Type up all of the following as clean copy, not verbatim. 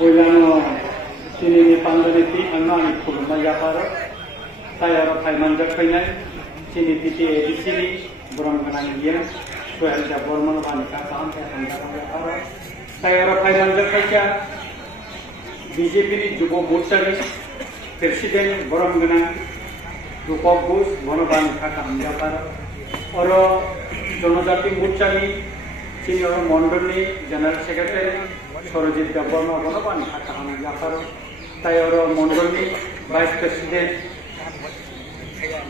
Ulang sini pandai ti anak itu maya para saya orang Thailand terkenal sini ti di sini borong kenal dia soal jabor mana wanita paham saya para saya orang Thailand terkenal BJP ni juga motor presiden borong kenal Rupok Ghos mana wanita kami para orang जनजाति मोर्चा sini orang मंडल general secretary Sorojit Deborma Bonoban Hakam Yaparo, Tayoro Mondoni, Vice President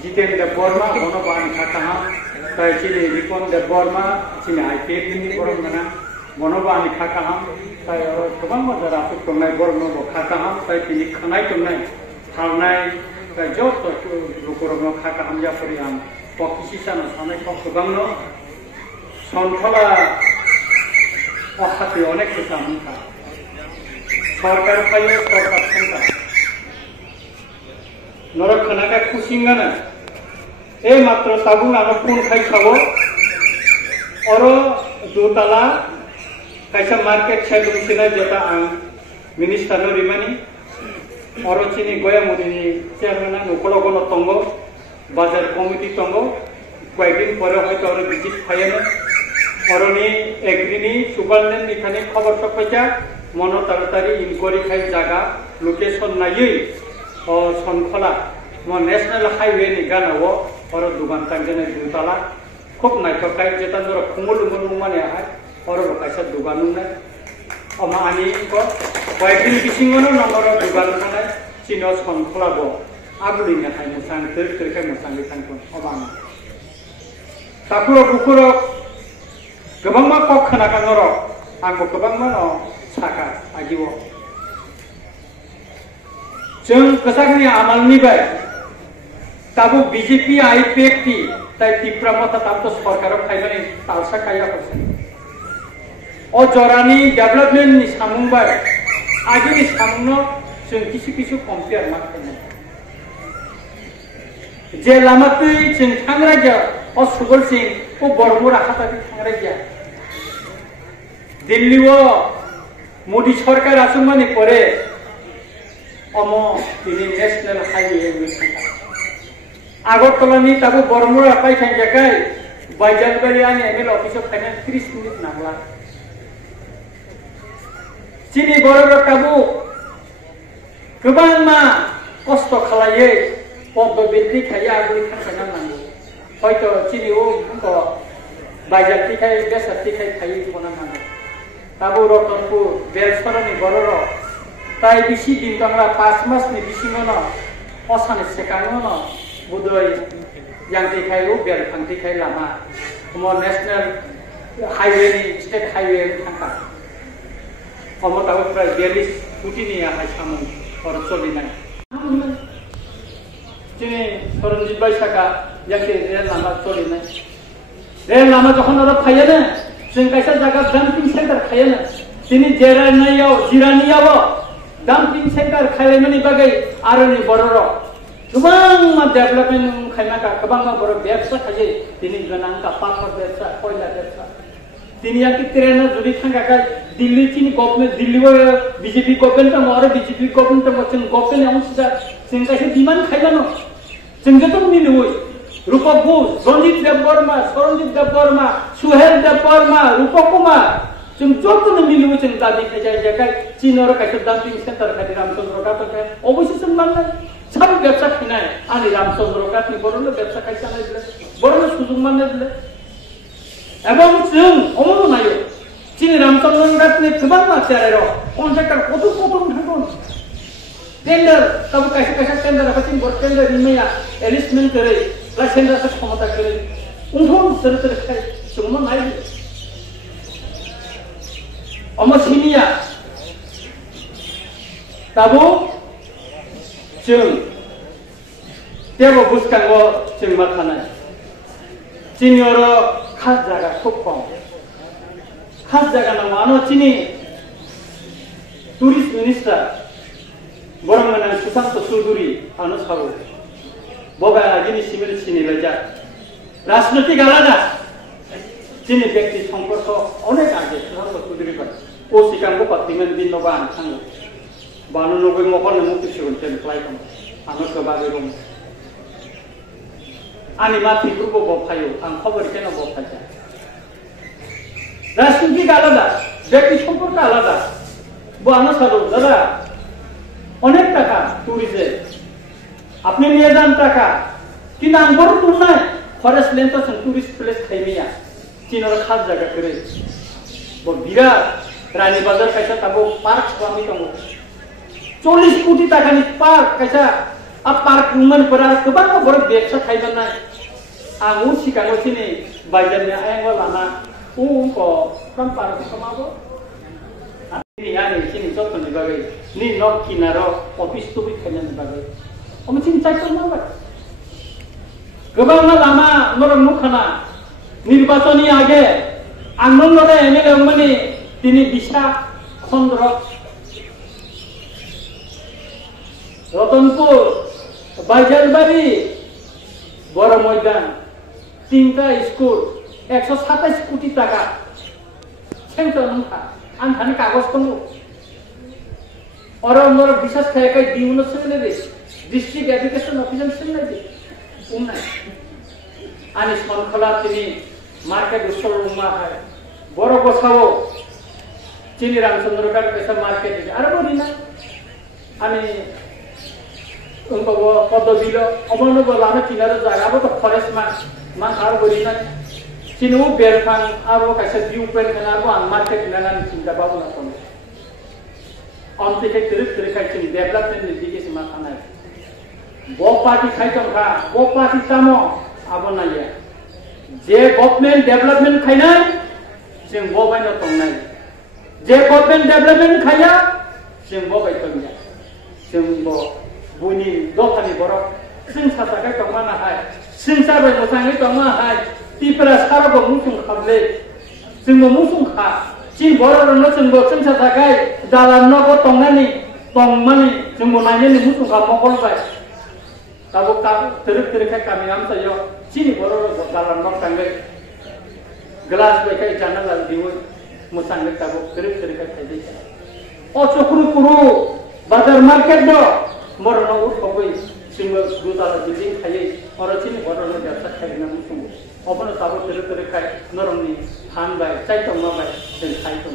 Jiten Deborma Bonoban Hakam, Taychini Ripon Deborma, China IPP Boromana, Bonoban Hakam, Tayoro Tomamazara Tumai Borno Hakam, Taychini Kanai Tumai, Hanai, Tajot, Rukorono Hakam Yaporiam, Pokishan, Sanai Pokogano, Sonkola. Hati onek kesamuka. Sarkar payo sarkar sangka. Norak kenaka kusingana. Matro sabung anak pun kai sabo. Oro dutala kaisa market chelum sina jeta ang minister no rimani. Oro chini goya mudini chairman nukolo gono tongo bazar committee tongo. Kaitin pore hoyto oro visit khayana. Oroni agrini subalnen ikhane khobor sokhaja mono taratari inquiry khai jaga location nayui o sonkhola mo national highway ni ganawo oro dugan tangjane dutala khub naitokai jetan dor khumul mane ha oro kaisa dugan na oma ani ko kaitin bisingono nomor dugan na chino sonkhola bo abuli na khai musang ter kai musang tangkon obama takuro bukuro Kebangma kok kena kan norok, aku kebangma no saka ajiwo. Jeng kesakni amal ni bay, tabu BJP IPP ti, tai tipra mata tabu sarkar kaimani talsa kaya persen. O jorani development ni samung bay, agi ni samung no jeng kisu compare mat kena. Je lama tu jeng tangraja, o subol sing, o bormura hata di tangraja. Delhi वो मोदी सरकार आसुमानी परे Amo Delhi national highway मिलता आगरतलानी ताबो बरमुरा पाई थांजाकाय बायजालबारि आनि ML office of finance 30 minute नांगला चिनि बरर ताबो गोबां मा कष्ट खालायै पदबेति खाया आगुरि थांखाना नांगौ हयतो चिनि ओ बुंको बायजालति खाय बेसादति खाय थायै बना नांगौ Tabu rotonku belsoroni bororo, tai bisi bintangla 5 mas ni bisi ngono, osane sekangono, budoi yang tikai bel pang tikai lama, mo national highway ni state highway ni tangka, mo tahu pra belis puti ni ya hai samu or solina. Jadi soronjit bai saka yang rel lama solina, rel lama jokon orang kaya na. जों कैसा जगह dumping centre खायना दिनै जिरानियाव dumping centre खायनायनि बागै आरोनि बरर गोबां मा development खायनाका गोबां मा बर बेबसा खायो दिनै गोनांका पाथर बेबसा खयला बेबसा दिनै आकि ट्रेन जुदि थांगाका दिल्ली चिनि गभर्नमेन्ट दिल्लीव बीजेपी गभर्नमेन्ट दङ आरो बीजेपी गभर्नमेन्ट दङ जों गभर्नमेन्ट अंशजा जों कैसा डिमान्ड खायबानो जों जतो मिलुय Rupok Ghos, Ronjit Deborma, Sorojit Deborma, Suhel Deborma, Rupok Kumar. Jeng joto na milu jeng tadi kaya Cina kaisa dumping center kadi Ramchandra Gat ka. Obviously semana sab ব্যবসা kinai ani Ramchandra Gat ni borono ব্যবসা kaisa na dile. Borono sujug manne dile. Ebong jeng omono nayo. Cina Ramchandra Gat ni kebang ma charero. Kontraktor kotu thakon. Tender tabu kaisa tender apa cing bor tender imaya enlistment करे. Rasanya rasa क्षमता करे उन्होंने सरतर खाए semua naik अमर सिनिया tabu जों देव बुस्थांगो जों मा खानाय जोंनि अरो खास जागा खुब खम खास जागा नांगौ आनो चिनि टुरिस्ट मिनिस्टार बरमगना सुशांत चौधुरी आनो साबो बबा जिनि सिमिल सिनि लजा राजनीतिक आलादा जिनि व्यक्ति संपर्क अनेक आगे Sushant Chaudhuri o sikang ko patimen din no ban thang banu no ko mo kon mo kisigon ten play kam anu ko ba rom ani ma tikur ko bo phayo ang খবর কেন bo phaja রাজনীতি আলাদা ব্যক্তি সম্পর্ক আলাদা বানা সাধু দাদা অনেক টাকা ট্যুরিজে আপনি নিয়ে যান টাকা কিন্তু আমগর টুর নাই ফরেস্ট ল্যান্ড তো টুরিস্ট প্লেস খাইমিয়া চিনর খাস জায়গা করে বিরাট রানী বাজার কাইসা তাবো পার্ক স্বামী দङ 40 কোটি টাকাनि पार्क कायसा आ पार्क रुमन फोरा गोबां बर बेबसा खायबानाय आं उ सिगाङाव दिनै बायजारनि आयंग लाना उको फ्रम पार्क समाबो नि आनि सिनि जतनि बागै नि नक किनारो अफिस तो बि खायनानि बागै अमि सिन चाइतो माबा गोबां लामा नरम मुखाना निर्वाचननि आगे आंनो नरे एमएलए मनि दिनै बिसा चंद्र रतनपुर बाइजारबारी बड़ मैदान 3टा स्कूल 127 कोटी टाका सेंटर नखा आं थानि कागज दङ और नर विशेष खायखाय दिउनो सोले दे डिस्ट्रिक्ट एजुकेशन अफिसार सोले दे उमना आनि सनखला तिनि मार्केट उसर उमा है बड़ गसावो चिनि रामचंद्र गार कैसा मार्केट आरो बरिना आनि उनको वो पदबिलो अमनो लाना किनारे जागाबो तो फरेस्ट मा आरो बरिना चिनु बेरफां आरो कैसा व्यू पेन खानाबो आं मार्केट नानानि चिन्ता बाबो ना सम अन्तिके तिरि खाय चिन डेभलपमेन्ट नि दिगेस मा खानाय बो पार्टी खायतंखा बो पार्टी तामो आबो नाया जे गभर्नमेन्ट डेभलपमेन्ट खायनाय जों बो बायनो तंनाय जे गभर्नमेन्ट डेभलपमेन्ट खाया जों बो बायतंया जों बो बुनि दखानि बर जों साथाखाय तंमाना हाय जों साबाय मोजाङै तंमा हाय तिपरा साराबो मुसुं खाबले जोंबो मुसुं खा चिन बरनो जोंबो जों साथाखाय दालान नगो तंनानि तंमानि जोंबो नायनानि मुसुं खा मखलबाय ताबो का तिरि खाय कामिनाम सायो चिनि बरनो दालान नग थांगै ग्लास बायखाय जाना ला दिउ मोजाङै ताबो तिरि खाय थायदै अ चक्रु कुरु बाजार मार्केट दो मरनो उठबै जोंबो दुदाला बिल्डिं खायै और चिनि बरनो जाता खायना मुसुं अबनो ताबो तिरि खाय नरमनि फानबाय चाइतंमाबाय जों खायतों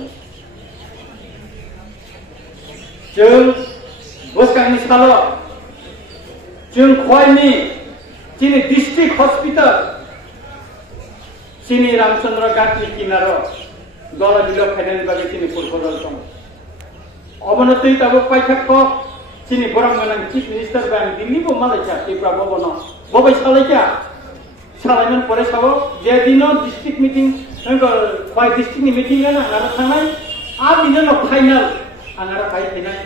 जों बसकांनि साल जों खयनि चिनि डिस्ट्रिक्ट हस्पिटाल चिनि रामचंद्र घाटनि किनारो गला बिलो खायनानि बागै चिनि पुरखरल दं अबनो तै ताबो पाइथाक चिनि बरमगोनां चिफ मिनिस्टार बां दिल्लीबो मालायचा टिप्रा बबनो बबाय सालायचा सालायमोन परे साबो जे दिनो डिस्ट्रिक्ट मीटिंग खय डिस्ट्रिक्टनि मीटिं ना आंगारा थांनाय आ दिनो फाइनल आंगारा फाइनाय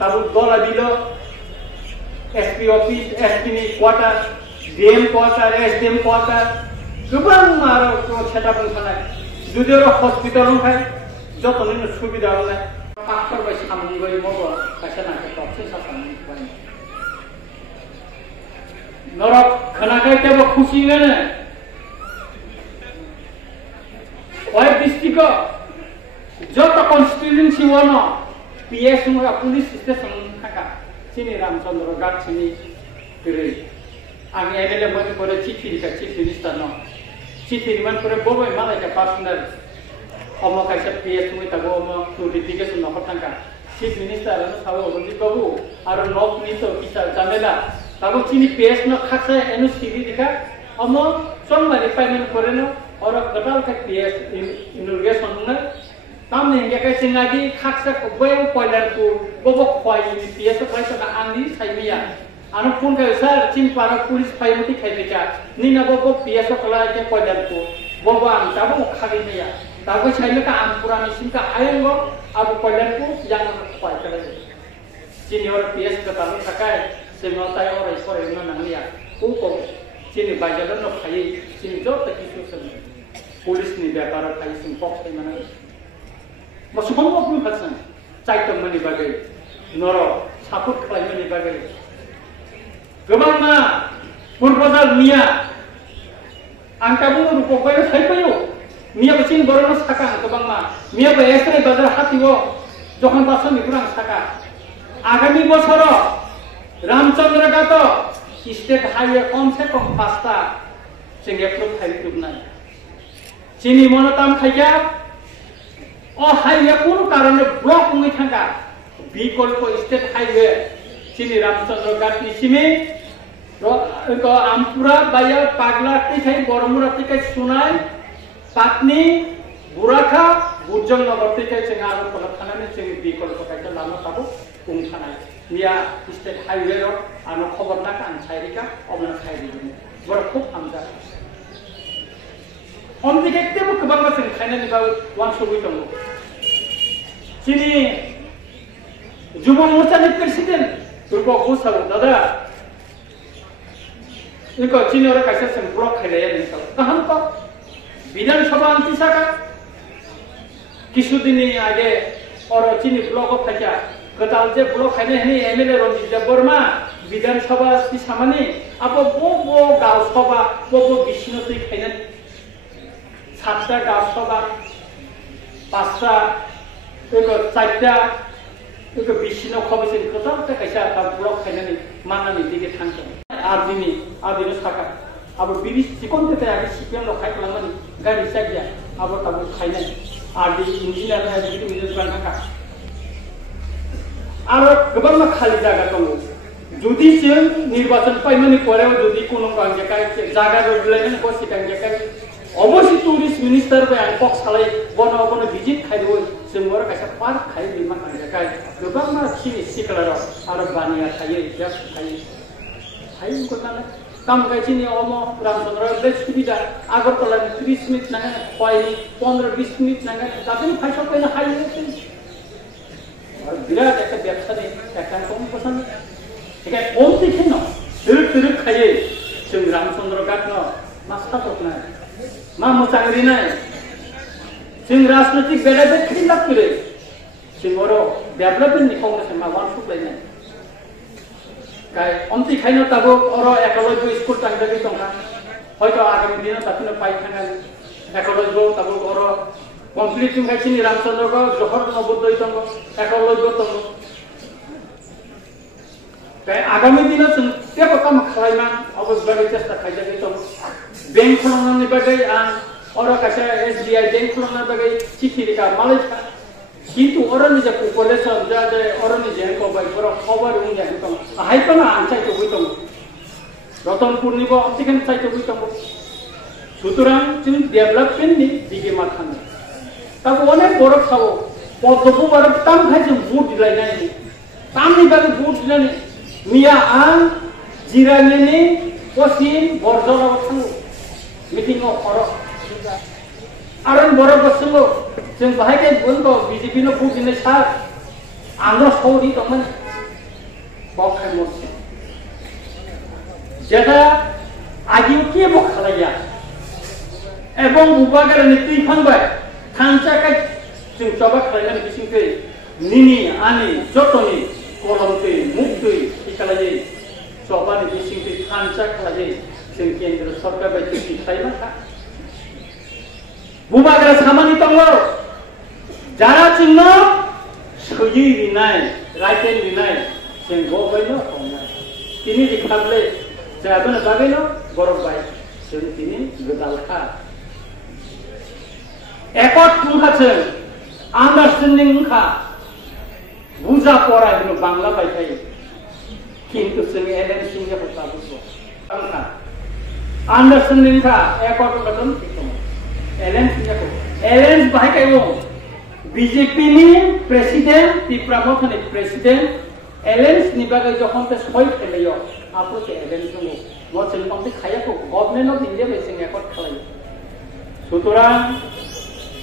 ताबो गला बिलो एसपी ऑफिस एसपी नि quarter DM quarter SDM quarter गोबां आरो सेटआप थानाय जुदिर हस्पिटाल खाय जतनि सुबिदा होनाय पाक्टर बाय सामनि बाय मबो कायसा नाके टपसे सासानि बाय नरक खनाखाय तेबो खुशी गने ओय डिस्ट्रिक्ट जत कन्स्टिट्युएन्सी वनो पीएस मुगा पुलिस स्टेशन थाका चिनि रामचंद्र घाट चिनि तिरै आं एमएलए मन करे चिठी दिखा चिफ मिनिस्टार न चिठी मन करे बबाय मालायका पार्सनेल अम कायसा पीएस मुइ ताबो अम नोटिफिकेशन न हटांका चिफ मिनिस्टार न साबो रंजित बाबू आरो नक नि तो किसा जामेला ताबो चिनि पीएस न खासा एनु सिबि दिखा अम समबारि पेमेन्ट करे न और गटाल का पीएस इनोग्रेशन न तामने हेंगे काय सिंगादि खासा बय पयलार को बबो खय पीएस खासा आंनि साइमिया आनो फोन का सर चिन पारा पुलिस फाइमति खाइबिका निना बबो पीएस खला के पयलार को बबो आं ताबो खागिनिया ताबो साइमेका आं पुरानि सिंका आयंगो आबो पयलार को यांग खय करे सिनियर पीएस का तानो थाखाय सेमताय और इसरे न नांगलिया को चिनि बायजादन न खाइ चिनि जत किसुसन पुलिस नि व्यापार खाइ सिं पक्ष माने मसुखम अपनि फासन चाइतमनि बागै नर सापुट खालायनि बागै गोबांमा पुरबजार मिया आं ताबो रुपबाय साइपायो মিয়া চিন বড় সাকা গোবাংমা মিয়া এসরে বাজার হাতিও যখন বাসন নিপুরাং সাকা আগামী বছর রামচন্দ্রঘাট স্টেট হাইওয়ে কমসে কম 5টা जों एप्रुभ खालामनाय चिनि मनोताम खायगा अ हाइवे कोन कारणे ब्लक मुइ थांगा विकल्प स्टेट हाइवे चिनि रामचंद्रघाट निसिमे तो आमपुरा बाया पागला तिखाय बरमुरा तिखाय सुनाय पाटनी बुराखा बुजंग नगर तिखाय जों आरो फल थानानै जों विकल्प खायगा लामा थाबो बुं थानाय मिया स्टेट हाइवे रो आनो खबर ना कान साइरिका अबना खायदि बर खूब हामजा हमदिके तेबो गोबां जों खायनानै बा वानसुबि दङ चिनि जुब मोर्चानि प्रेसिडेन्ट दुर्ग घोषाल दादा इको चिनि और कायसा जों ब्लक खायलाया नोंसाव गाहाम तो विधानसभा अंतिसाका किछुदिननि आगे और चिनि ब्लक फायजा गोदाल जे ब्लक खायने हनि एमएलए रंजित बर्मा विधानसभा तिसामानि आबो बो गाव सभा बो बिसिनोति खायने 7টা गाव सभा 5টা एको 4টা एको बिसिनो खबसे गोदाल कायसा ब्लक खायने मानानि दिगे थांगोन आदिनो साका आबो बिबि सिकनते आगे सिपिएम ल खायलांनानै गारि सागिया आबो ताबो खायने आदि इन्जिनियार हाजिरि मिजो बांका आरो गोबां खालि जागा दङ जुदि जों निर्वाचन पाइमानि परेव जुदि कोनो गांजेकाय जागा रदलायनानै बसि गांजेकाय अबश्य टुरिस्ट मिनिस्टार बे आंपक सालाय बनो भिजिट खायदो जों बर कायसा पार्क खाय बिमा गांजेकाय गोबां मा सिनि सिकलार आरो बानिया थायो जास थायो थायो कोनाले काम गायसिनि अमो रामचंद्र बे सुबिदा आगरतला 30 मिनिट नाङा खय 15-20 मिनिट नाङा दाबो फाइसा फैनो हायो बिराद एक व्यवसायनि एकाउन्टखौ पसन्द एके ओमति खिनो दुरुक खायो जों रामचंद्रघाट न मा साथनाय मा मोजांरिनाय जों राजनैतिक बेलायाव खिलाफ करे जों बर' डेभलपमेन्टनि कांग्रेस मा वान सुप्लायनाय गाय ओमति खायनो ताबो अर एकलयबो स्कुल थांजाबि दंखा हयतो आगामी दिनाव ताखौनो पाइ थांगोन एकलयबो ताबो अर कमप्लीट गायसिनि रामचंद्रघाट जहर नवोदय दङ एकलयबो दङ गाय आगामी दिनाव जों जेबो काम खालायमा अबस्बारि चेष्टा खायजाबि दङ बेंक खुलिनायनि बागै आं अर कायसा एसबीआई बेंक खुलिनायनि बागै चिठि लिखा मालायखा किन्तु अरनि जे पपुलेशन जे अरनि जे कबाय बर खबर उन्या दङ हायपना आं चाइतो दङ रतनपुरनिबो अतिखान चाइतो दङ सुतरां जों डेभलपमेन्टनि दिगेमा थाङो ताबो अनेक बर खावो पदबो बर ताम खायजों बुट दिलायनाय तामनि बागै बुट दिलायनाय मिया आं जिरानिनि पश्चिम बर्जनाव थाङो मिटिंआव खर आरो बर बसंगो जों बाहायके बुंगो बीजेपी नो बुट दिनै सार आंनो सौरि दंमोन बखाय मरसे जेदा आगिउ के बखालाया एबं बुबागारनि दैफांबाय थांजाखाय जों जबा खालायनानै बिसिंखै निनि आनि जतनि कलमखै मुखै खालायै जबानि बिसिंखै थांजा खालायै जों केन्द्र सरकार बायदि फिथाइमाखा बुबागार सामानि दङ जारा जोंनो सोयै लिनाय रायथाइ लिनाय जों गबायनो हमनाय दिनै लिखाब्ले जाबोनो बागैनो गरबाय जों दिनै गोदालखा एकट तुंखाजों आन्डारस्टेन्डिं खा बुजा परायनो बांला बायथाय किन्तु जों एलएनसि नि हेफाजाबखौ आंखा आन्डारस्टेन्डिं खा एकट तुंखाजों एलएनसि बाहायखायो बीजेपी नि प्रेसिडेंट तिप्रामथनि प्रेसिडेंट एलएनसि नि बागै जखन ते सय खेलायो आपो ते एलएनसि दङ मजों कमते खायाखौ गभर्नमेन्ट अफ इंडिया बेसिं एकट खालायो सुतरां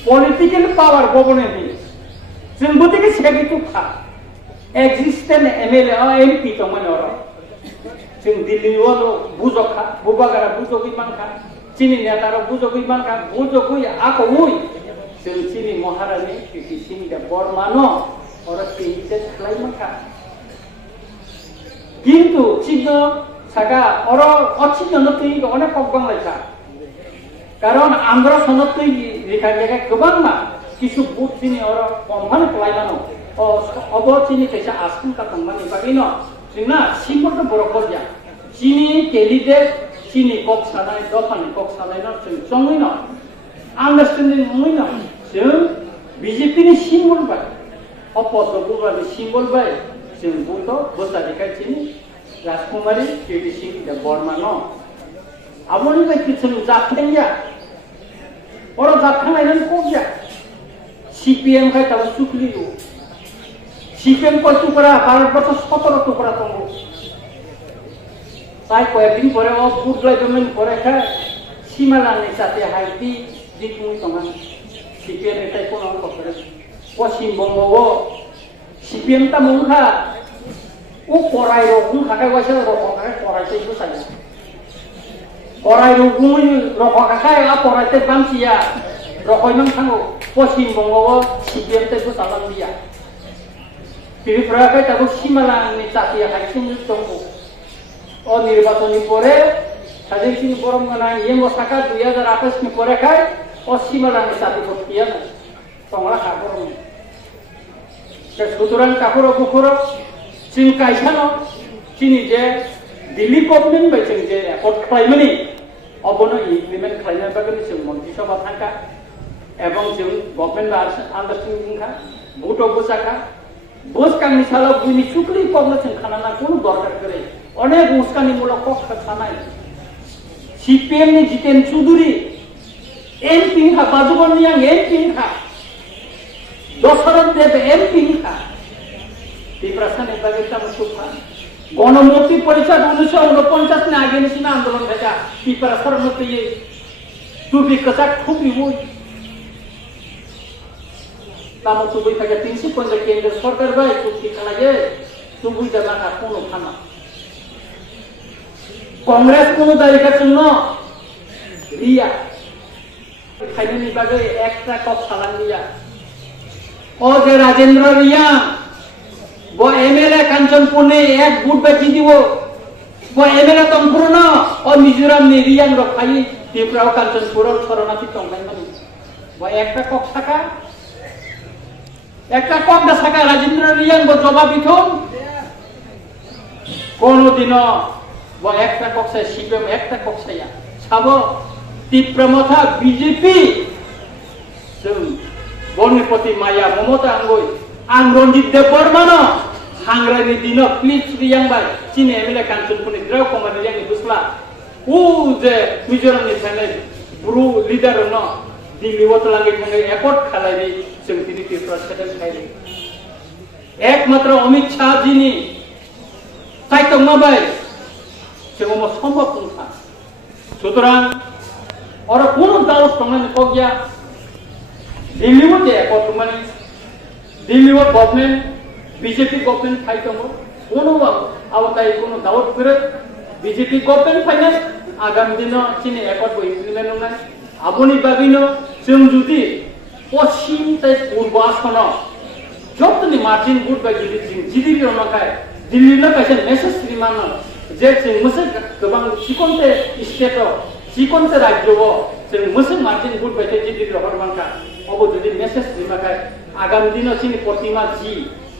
पॉलिटिकल पावर गवर्नमेंट जों बदिके सेबिटु खा एक्जिस्टेंट एमएलए एमपी दंमोन अर जों दिल्लीआव बुजखा बुबागारा बुजगै मानखा चिनि नेतार बुजगै मानखा बुजगै आखौय जों चिनि महारानी पिसिनि दा बर्मानो और पिनिते खालाय मानखा किन्तु चिनो सागा और अचिनो नतै अनेक कबां लायखा कारण आंध्र सनतै बेखायनो गोबां मा किसु बुट चिनि और कमफान खालामनो अब चिनि कैसा आसंका दंमानि बागैनो जोंना सिम्बल तो बर'खौया चिनि कैंडिडेट चिनि कक सानाय दफानि कक सानायनो जों जङैनो आन्डारस्टेन्डिं नङैनो जों बीजेपी नि सिम्बल बाय अपद बुबानि सिम्बल बाय जों बुतो बोसारिखाय चिनि राजकुमारी केडी सिंह बर्मा न आबोनि बायदि जों जाथाया और जाथायनानै ककया सीपीएम खाय ताबो सुखलियो सीपीएम को टुकड़ा भारतवर्ष 17 टुकड़ा दंगो ताई कयेकदिन परे बुटलायदोंमोन परेखा सिमालानि साथे हाइति दिखुं दंमोन सीपीएम निफ्राय कोन कतरे पश्चिम बंगआव सीपीएम ता मुंखा ও করাই রকম খাকাই বসে রকাকে করাইতে বসাই করাই রকম রকাকাই আ পড়াইতে বামছিয়া রকইমান থাঙ্গো পশ্চিম বঙ্গ সিপিএম তে বসালাম দিয়া ত্রিপুরাকে তাবো সীমালানি জাতীয় হাইসিং দंगो ও নির্বাচনী পরে সাজিং সিং বরমগনা ইয়েমো সাকা 2028 নি পরে খাই ও সীমালানি জাতীয় বকিয়া না সংলা কাপড় সে সুতরাং কাপড় বুকুর जों कायसानो चिनि जे दिल्ली गभर्नमेंट बाय जों जे एकर्ड खालामनि अबनो इमप्लिमेंट खालामनाय बागै जों मन्त्रि सभा थांखा एवं जों गभर्नमेंट आन्डारस्टेन्डिं खा भोट बसाखा बसकानि साला बुनि सुकली कबनो जों खानाना कोनो दरकार करे अनेक उस्कानि मूलक कख खानाय सीपीएम नि जितेन चौधुरी एमपी खा बाजुबनि आं एमपी खा दशरथ देव एमपी खा प्रश्न गणमूर्ति परिषद 1949 ने आगे निश्चित आंदोलन था पिपरासर मत ये टूपी कसाक ठुपी हुई तामो टूपी था 350 केंद्र सरकार भाई टूपी खाना ये टूपी जमा का कोनो खाना कांग्रेस कोनो दायिका सुनो रिया खाने निबागे एक्स्ट्रा कप सालान दिया और जे राजेंद्र रिया वो एमएलए कांचनपुर ने एक बूथ बेची दी वो एमएलए तंगपुर और मिजोरम ने रियांग रखाई त्रिपुरा कांचनपुर और शरणार्थी तंगलाई मानी वो एक टा कक साका एक टा कक दा साका राजेंद्र रियांग वो जवाब दिथो कोनो दिनो वो एक टा कक से सीपीएम एक टा कक से या साबो त्रिपुरा मथा बीजेपी जों बनिपति माया ममता अंगोई आं रंजित देव बर्मानो हांग्रानि दिनो प्लिज रियांबाय चिनि एमएलए कांचनपुरनि द्राव कुमार रियांनि बुसला उ जे मिजोरामनि थानाय ब्रु लिडार न दिल्ली वतलांगि थांगे एकर्ड खालायनि जों दिनै त्रिपुरा सेटेल खायनि एकमात्र अमित शाह जिनि साइतंमाबाय जों म सम्भव नङा सुतरां और कोनो दाउस तंनानि कगया दिल्ली वते एकर्ड माने दिल्ली वो गवर्नमेंट बीजेपी गवर्नमेंट फाइट हो कोनो आवताय कोनो दाउट करे बीजेपी गवर्नमेंट फाइनाल आगामी दिन चिनि एकर्ड बो इमप्लिमेंट नङा आबोनि बागैनो जों जुदि पश्चिम तै पूर्व आसन जतनि मार्जिन बुट बाय जुदि जिदि रनखाय दिल्ली न कैसे मेसेज रिमान जे जों मोसे गोबां सिकनते स्टेट सिकनते राज्य जों मोसे मार्जिन बुट बाय जिदि रहरमानका अब जुदि मेसेज रिमाखाय आगामी दिन चिनि प्रतिमा जी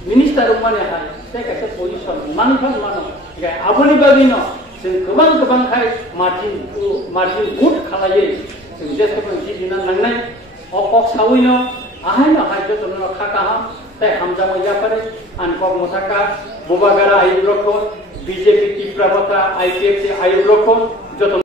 मिनिस्टार माने हाय ते कैसे पोजीशन मानफान मानो आबोनि बागैनो जों गोबां खाय मार्जिन बुट खालायै जों जेसेबां जि दिना नांनाय अकक सावैनो आहायनो हाय जतनो खाका ते हामजामो जापारे आनकक मथाका बोबागारा आयुरखो बीजेपी त्रिपुरा मथा आईपीएफ आयुरखो जतन